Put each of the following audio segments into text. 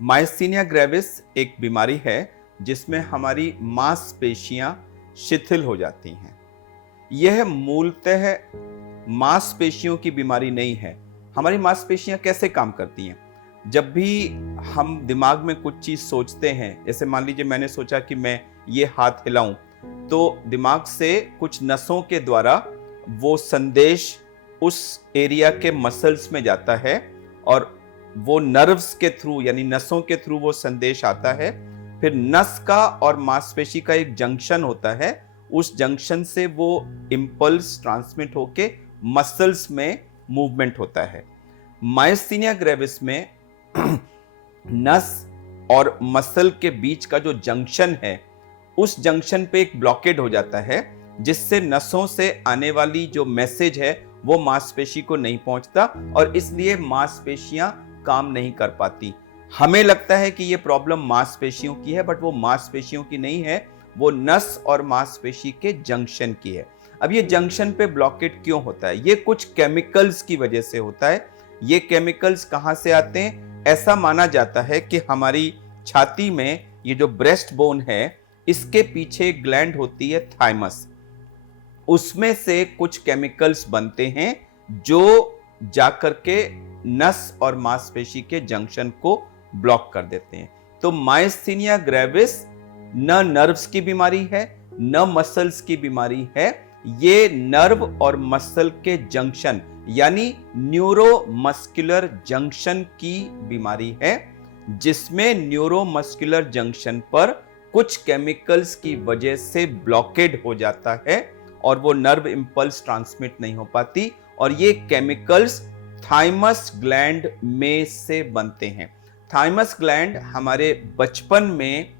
Myasthenia gravis एक बीमारी है जिसमें हमारी मांसपेशियां शिथिल हो जाती हैं। यह मूलतः मांसपेशियों की बीमारी नहीं है। हमारी मांसपेशियां कैसे काम करती हैं? जब भी हम दिमाग में कुछ चीज सोचते हैं, जैसे मान लीजिए मैंने सोचा कि मैं ये हाथ हिलाऊं, तो दिमाग से कुछ नसों के द्वारा वो संदेश उस एरिया के मसल्स में जाता है और वो नर्व्स के थ्रू यानी नसों के थ्रू वो संदेश आता है। फिर नस का और मांसपेशी का एक जंक्शन होता है, उस जंक्शन से वो इंपल्स ट्रांसमिट होके मसल्स में मूवमेंट होता है। मायस्थीनिया ग्रेविस में नस और मसल के बीच का जो जंक्शन है, उस जंक्शन पे एक ब्लॉकेड हो जाता है, जिससे नसों से आने वाली जो मैसेज है वो मांसपेशी को नहीं पहुंचता और इसलिए मांसपेशियां काम नहीं कर पाती। हमें लगता है कि ये प्रॉब्लम मांसपेशियों की है, बट वो मांसपेशियों की नहीं है, वो नस और मांसपेशी के जंक्शन की है। अब ये जंक्शन पे ब्लॉकेट क्यों होता है? ये कुछ केमिकल्स की वजह से होता है। ये केमिकल्स कहां से आते हैं? ऐसा माना जाता है कि हमारी छाती में ये जो ब्रेस्ट बोन है, इसके पीछे एक ग्लैंड होती है थाइमस, उसमें से कुछ केमिकल्स बनते हैं जो जाकर के नस और मांसपेशी के जंक्शन को ब्लॉक कर देते हैं। तो मायस्थीनिया ग्रेविस न नर्व्स की बीमारी है, न मसल्स की बीमारी है। ये नर्व और मसल के जंक्शन यानी न्यूरोमस्कुलर जंक्शन की बीमारी है, जिसमें न्यूरोमस्कुलर जंक्शन पर कुछ केमिकल्स की वजह से ब्लॉकेड हो जाता है और वो नर्व इंपल्स ट्रांसमिट नहीं हो पाती, और ये केमिकल्स थाइमस ग्लैंड में से बनते हैं। थाइमस ग्लैंड हमारे बचपन में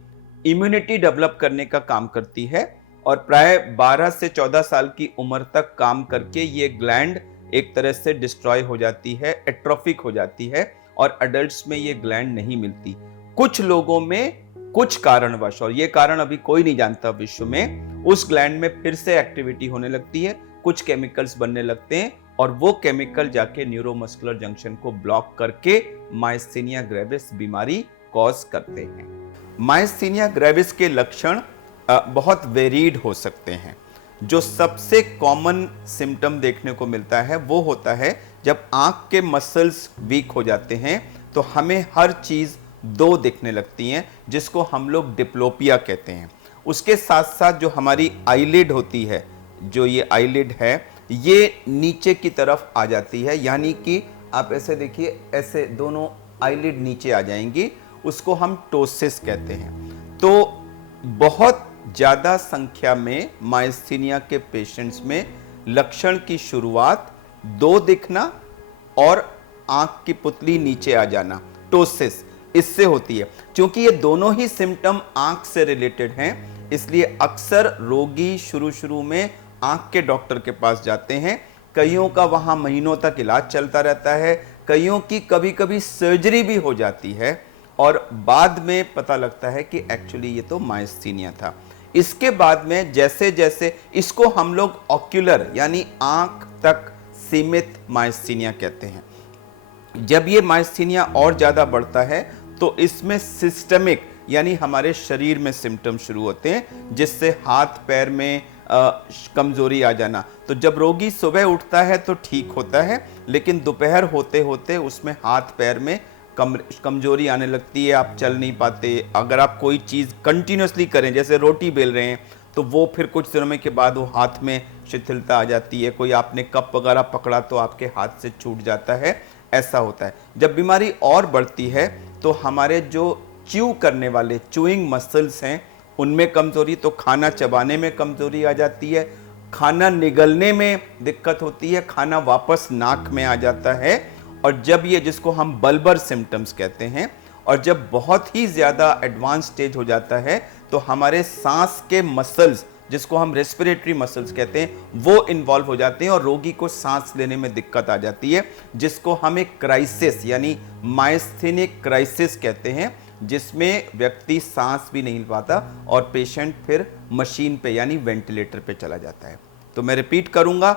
इम्यूनिटी डेवलप करने का काम करती है और प्राय 12 से 14 साल की उम्र तक काम करके ये ग्लैंड एक तरह से डिस्ट्रॉय हो जाती है, एट्रोफिक हो जाती है और अडल्ट्स में ये ग्लैंड नहीं मिलती। कुछ लोगों में कुछ कारणवश, और ये कारण अभी कोई नहीं जानता विश्व में, उस ग्लैंड में फिर से एक्टिविटी होने लगती है, कुछ केमिकल्स बनने लगते हैं और वो केमिकल जाके न्यूरोमस्कुलर जंक्शन को ब्लॉक करके मायस्थीनिया ग्रेविस बीमारी कॉज करते हैं। मायस्थीनिया ग्रेविस के लक्षण बहुत वेरीड हो सकते हैं। जो सबसे कॉमन सिम्टम देखने को मिलता है वो होता है जब आंख के मसल्स वीक हो जाते हैं तो हमें हर चीज दो दिखने लगती हैं, जिसको हम लोग डिप्लोपिया कहते हैं। उसके साथ साथ जो हमारी आईलिड होती है, जो ये आईलिड है, ये नीचे की तरफ आ जाती है, यानी कि आप ऐसे देखिए, ऐसे दोनों आईलिड नीचे आ जाएंगी, उसको हम टोसिस कहते हैं। तो बहुत ज़्यादा संख्या में मायस्थीनिया के पेशेंट्स में लक्षण की शुरुआत दो दिखना और आंख की पुतली नीचे आ जाना, टोसिस, इससे होती है। क्योंकि ये दोनों ही सिम्टम आंख से रिलेटेड हैं, इसलिए अक्सर रोगी शुरू में आंख के डॉक्टर के पास जाते हैं। कईयों का वहां महीनों तक इलाज चलता रहता है, कईयों की कभी कभी सर्जरी भी हो जाती है और बाद में पता लगता है कि एक्चुअली ये तो मायस्थीनिया था। इसके बाद में जैसे जैसे इसको हम लोग ऑक्यूलर यानी आंख तक सीमित मायस्थीनिया कहते हैं। जब ये मायस्थीनिया और ज्यादा बढ़ता है तो इसमें सिस्टमिक यानी हमारे शरीर में सिम्टम शुरू होते हैं, जिससे हाथ पैर में कमजोरी आ जाना। तो जब रोगी सुबह उठता है तो ठीक होता है, लेकिन दोपहर होते होते उसमें हाथ पैर में कमजोरी आने लगती है, आप चल नहीं पाते। अगर आप कोई चीज़ कंटिन्यूसली करें, जैसे रोटी बेल रहे हैं, तो वो फिर कुछ दिनों के बाद वो हाथ में शिथिलता आ जाती है। कोई आपने कप वगैरह पकड़ा तो आपके हाथ से छूट जाता है, ऐसा होता है। जब बीमारी और बढ़ती है तो हमारे जो च्यू करने वाले चूइंग मसल्स हैं, उनमें कमजोरी, तो खाना चबाने में कमजोरी आ जाती है, खाना निगलने में दिक्कत होती है, खाना वापस नाक में आ जाता है। और जब ये, जिसको हम बल्बर सिम्टम्स कहते हैं, और जब बहुत ही ज़्यादा एडवांस स्टेज हो जाता है तो हमारे सांस के मसल्स, जिसको हम रेस्पिरेटरी मसल्स कहते हैं, वो इन्वॉल्व हो जाते हैं और रोगी को सांस लेने में दिक्कत आ जाती है, जिसको हम एक क्राइसिस यानी मायस्थीनिक क्राइसिस कहते हैं, जिसमें व्यक्ति सांस भी नहीं ले पाता और पेशेंट फिर मशीन पे यानी वेंटिलेटर पे चला जाता है। तो मैं रिपीट करूंगा,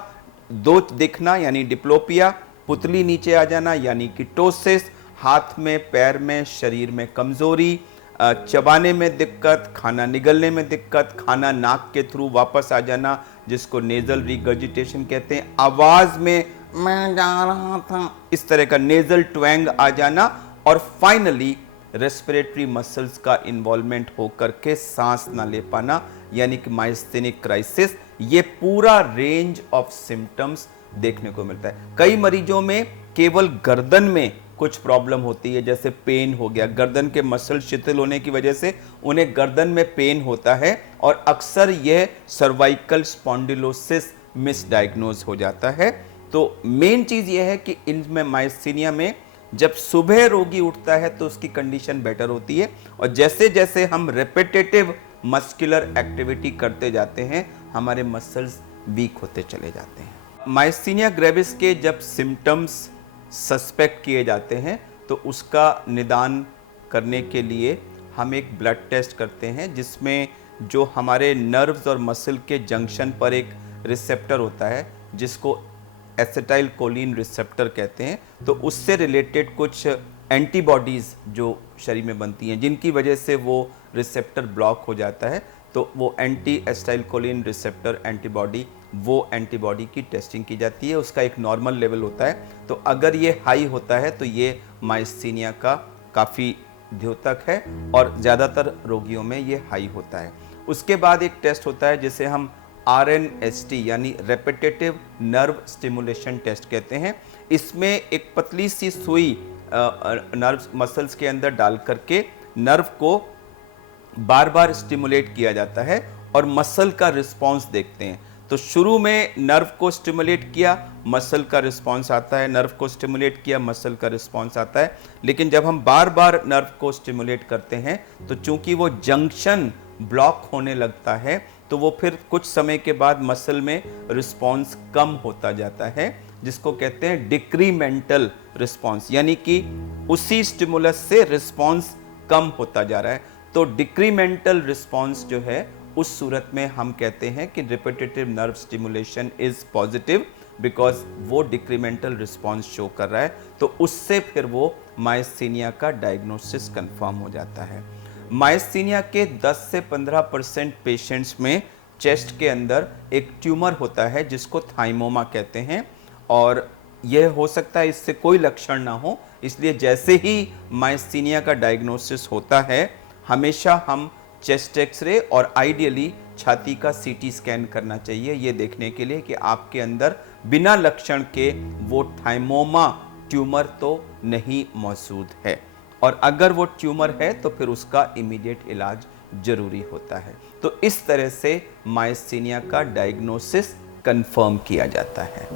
दो दिखना यानी डिप्लोपिया, पुतली नीचे आ जाना यानी कि टोसिस, हाथ में, पैर में, शरीर में कमजोरी, चबाने में दिक्कत, खाना निगलने में दिक्कत, खाना नाक के थ्रू वापस आ जाना जिसको नेजल रिगर्जिटेशन कहते हैं, आवाज में मैं जा रहा था इस तरह का नेजल ट्वैंग आ जाना, और फाइनली रेस्पिरेटरी मसल्स का इन्वॉल्वमेंट होकर के सांस ना ले पाना यानी कि माइस्थेनिक क्राइसिस। ये पूरा रेंज ऑफ सिम्टम्स देखने को मिलता है। कई मरीजों में केवल गर्दन में कुछ प्रॉब्लम होती है, जैसे पेन हो गया, गर्दन के मसल शिथिल होने की वजह से उन्हें गर्दन में पेन होता है, और अक्सर यह सर्वाइकल स्पॉन्डिलोसिस मिसडायग्नोज हो जाता है। तो मेन चीज यह है कि इनमें माइस्थेनिया में जब सुबह रोगी उठता है तो उसकी कंडीशन बेटर होती है, और जैसे जैसे हम रेपिटेटिव मस्कुलर एक्टिविटी करते जाते हैं हमारे मसल्स वीक होते चले जाते हैं। माइस्थेनिया ग्रेविस के जब सिम्टम्स सस्पेक्ट किए जाते हैं तो उसका निदान करने के लिए हम एक ब्लड टेस्ट करते हैं, जिसमें जो हमारे नर्व्स और मसल के जंक्शन पर एक रिसेप्टर होता है जिसको एसिटाइल कोलिन रिसेप्टर कहते हैं, तो उससे रिलेटेड कुछ एंटीबॉडीज़ जो शरीर में बनती हैं जिनकी वजह से वो रिसेप्टर ब्लॉक हो जाता है, तो वो anti acetyl choline receptor antibody, वो एंटीबॉडी की टेस्टिंग की जाती है। उसका एक नॉर्मल लेवल होता है, तो अगर ये हाई होता है तो ये माइस्थेनिया का काफ़ी द्योतक है, और ज़्यादातर रोगियों में ये हाई होता है। उसके बाद एक टेस्ट होता है जिसे हम RNST यानी रेपिटेटिव नर्व स्टिमुलेशन टेस्ट कहते हैं। इसमें एक पतली सी सुई नर्व मसल्स के अंदर डाल करके नर्व को बार बार स्टिमुलेट किया जाता है और मसल का रिस्पॉन्स देखते हैं। तो शुरू में नर्व को स्टिमुलेट किया, मसल का रिस्पॉन्स आता है, नर्व को स्टिमुलेट किया, मसल का रिस्पॉन्स आता है। लेकिन जब हम बार बार नर्व को स्टिमुलेट करते हैं तो चूंकि वो जंक्शन ब्लॉक होने लगता है तो वो फिर कुछ समय के बाद मसल में रिस्पॉन्स कम होता जाता है, जिसको कहते हैं डिक्रीमेंटल रिस्पॉन्स, यानी कि उसी स्टिमुलस से रिस्पॉन्स कम होता जा रहा है। तो डिक्रीमेंटल रिस्पॉन्स जो है उस सूरत में हम कहते हैं कि repetitive nerve stimulation is positive, because वो डिक्रीमेंटल रिस्पॉन्स शो कर रहा है, तो उससे फिर वो माइस्थेनिया का डायग्नोसिस कंफर्म हो जाता है। माइस्थेनिया के 10 से 15% पेशेंट्स में चेस्ट के अंदर एक ट्यूमर होता है जिसको थाइमोमा कहते हैं, और यह हो सकता है इससे कोई लक्षण ना हो, इसलिए जैसे ही माइस्थेनिया का डायग्नोसिस होता है हमेशा हम चेस्ट एक्सरे और आइडियली छाती का CT स्कैन करना चाहिए, ये देखने के लिए कि आपके अंदर बिना लक्षण के वो थाइमोमा ट्यूमर तो नहीं मौजूद है, और अगर वो ट्यूमर है तो फिर उसका इमीडिएट इलाज जरूरी होता है। तो इस तरह से माइस्थेनिया का डायग्नोसिस कंफर्म किया जाता है।